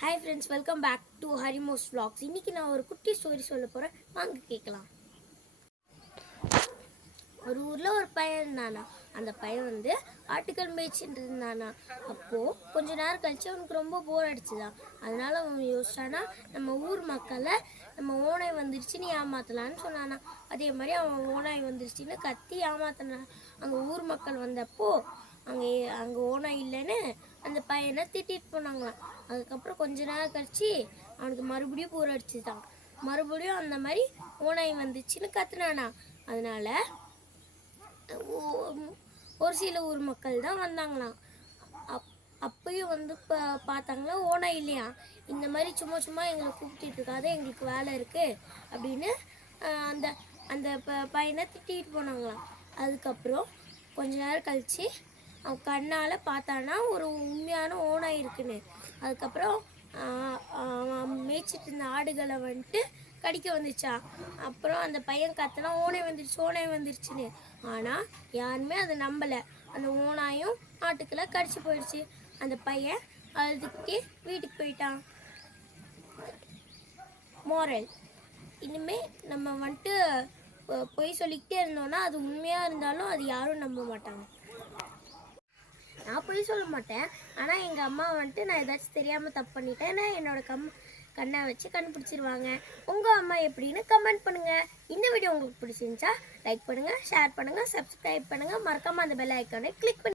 Hi friends, welcome back to ஹரிமோஸ் vlogs. இன்றைக்கி நான் ஒரு குட்டி ஸ்டோரி சொல்ல போகிறேன், வாங்க கேட்கலாம். ஒரு ஊரில் ஒரு பையன் இருந்தானா. அந்த பையன் ஆட்டுக்கள் மேய்ச்சிட்டு இருந்தானா. அப்போது கொஞ்ச நேரம் கழிச்சு அவனுக்கு ரொம்ப போர் அடிச்சுதான். அதனால அவன் யோசிச்சானா, நம்ம ஊர் மக்களை நம்ம ஓனாய் வந்துருச்சுன்னு ஏமாத்தலான்னு சொன்னானா. அதே மாதிரி அவன் ஓனாய் வந்துருச்சுன்னு கத்தி ஏமாத்தினான். அங்கே ஊர் மக்கள் வந்தப்போ அங்கே அங்கே ஓனாய் இல்லைன்னு அந்த பையனை திட்டிட்டு போனாங்களாம். அதுக்கப்புறம் கொஞ்ச நேரம் கழிச்சு அவனுக்கு மறுபடியும் போர் அடிச்சுதான். மறுபடியும் அந்த மாதிரி ஓனாய் வந்துச்சுன்னு கத்துனானா. அதனால ஒரு சில ஊர் மக்கள் தான் வந்தாங்களாம். அப்பயும் பார்த்தாங்களா, ஓனாய் இல்லையா. இந்த மாதிரி சும்மா சும்மா எங்களை கூப்பிட்டு இருக்காது, எங்களுக்கு வேலை இருக்குது அப்படின்னு அந்த அந்த பையனை திட்டிகிட்டு போனாங்களாம். அதுக்கப்புறம் கொஞ்ச நேரம் கழித்து அவன் கண்ணால் பார்த்தானா ஒரு உண்மையான ஓனாய் இருக்குன்னு. அதுக்கப்புறம் அவன் மேய்ச்சிட்டு இருந்த ஆடுகளை கடிக்க வந்துச்சான். அப்புறம் அந்த பையன் கத்தனா, ஓனாய் வந்துருச்சுன்னு. ஆனால் யாருமே அதை நம்பலை. அந்த ஓனாயும் ஆட்டுக்களை கடிச்சு போயிடுச்சு. அந்த பையன் அழுதுகிட்டே வீட்டுக்கு போயிட்டான். மோரல்: இனிமேல் நம்ம பொய் சொல்லிக்கிட்டே இருந்தோம்னா அது உண்மையாக இருந்தாலும் அது யாரும் நம்ப மாட்டாங்க. நான் பொய் சொல்ல மாட்டேன், ஆனால் எங்கள் அம்மா நான் ஏதாச்சும் தெரியாமல் தப்பு பண்ணிட்டேன்னா என்னோட கண்ணை வச்சு கண்டுபிடிச்சிருவாங்க. உங்கள் அம்மா எப்படின்னு கமெண்ட் பண்ணுங்கள். இந்த வீடியோ உங்களுக்கு பிடிச்சிருந்துச்சா லைக் பண்ணுங்கள், ஷேர் பண்ணுங்கள், சப்ஸ்கிரைப் பண்ணுங்கள். மறக்காமல் அந்த பெல் ஐக்கானை கிளிக் பண்ணுங்கள்.